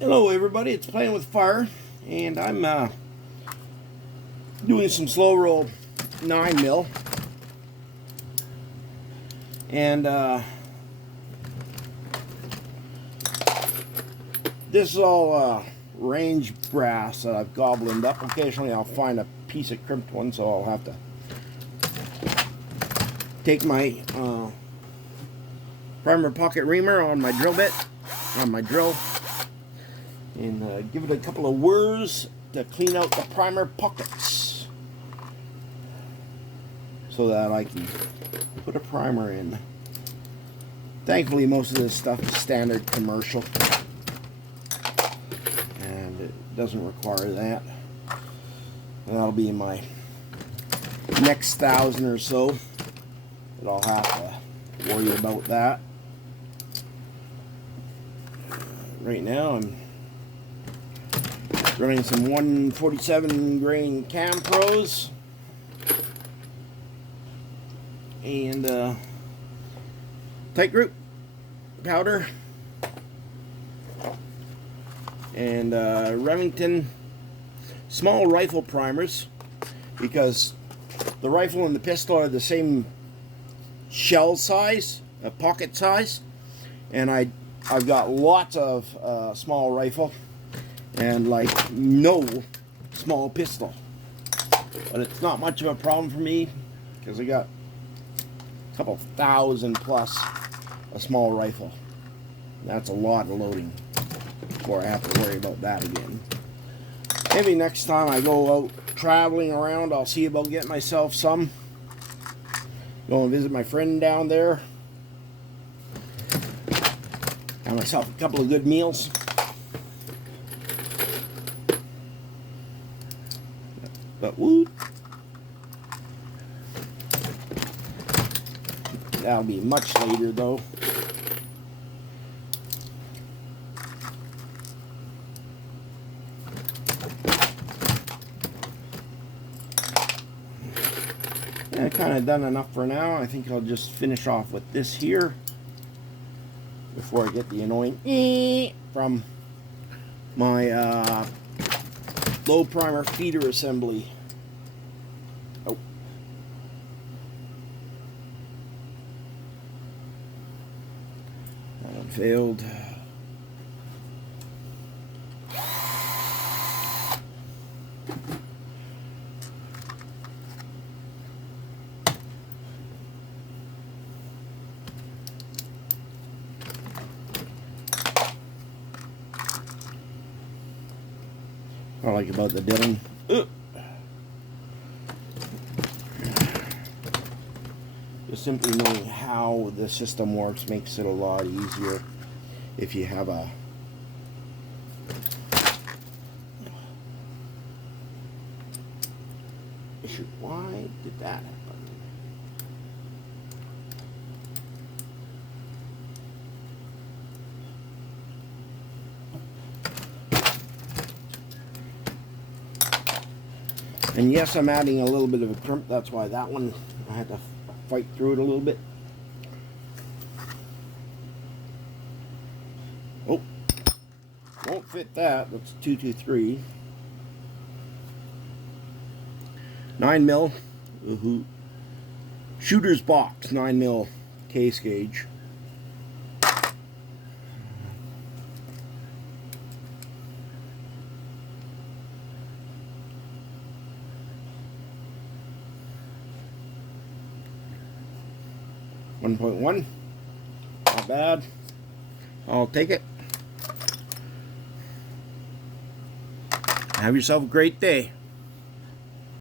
Hello everybody, it's Playing with Fire, and I'm doing some slow roll 9mm, and this is all range brass that I've gobblined up. Occasionally I'll find a piece of crimped one, so I'll have to take my primer pocket reamer on my drill bit, on my drill, and give it a couple of whirs to clean out the primer pockets so that I can put a primer in. Thankfully most of this stuff is standard commercial and it doesn't require that. And that'll be my next 1,000 or so that I'll have to worry about that. Right now I'm running some 147 grain CAMPROs and tight group powder and Remington small rifle primers, because the rifle and the pistol are the same shell size, pocket size, and I've got lots of small rifle and like no small pistol, but it's not much of a problem for me because I got a couple thousand plus a small rifle. That's a lot of loading before I have to worry about that again. Maybe next time I go out traveling around I'll see about getting myself some. Go and visit my friend down there, have myself a couple of good meals. But woo, that'll be much later though. Yeah, kind of done enough for now. I think I'll just finish off with this here before I get the annoying from my low primer feeder assembly. Oh. That one failed. I like about the Dylan. Just simply knowing how the system works makes it a lot easier if you have a issue. Why did that happen? And yes, I'm adding a little bit of a crimp. That's why that one, I had to fight through it a little bit. Oh, won't fit that. That's 223. 9mm. Shooter's box, 9mm case gauge. .1, not bad. I'll take it. Have yourself a great day.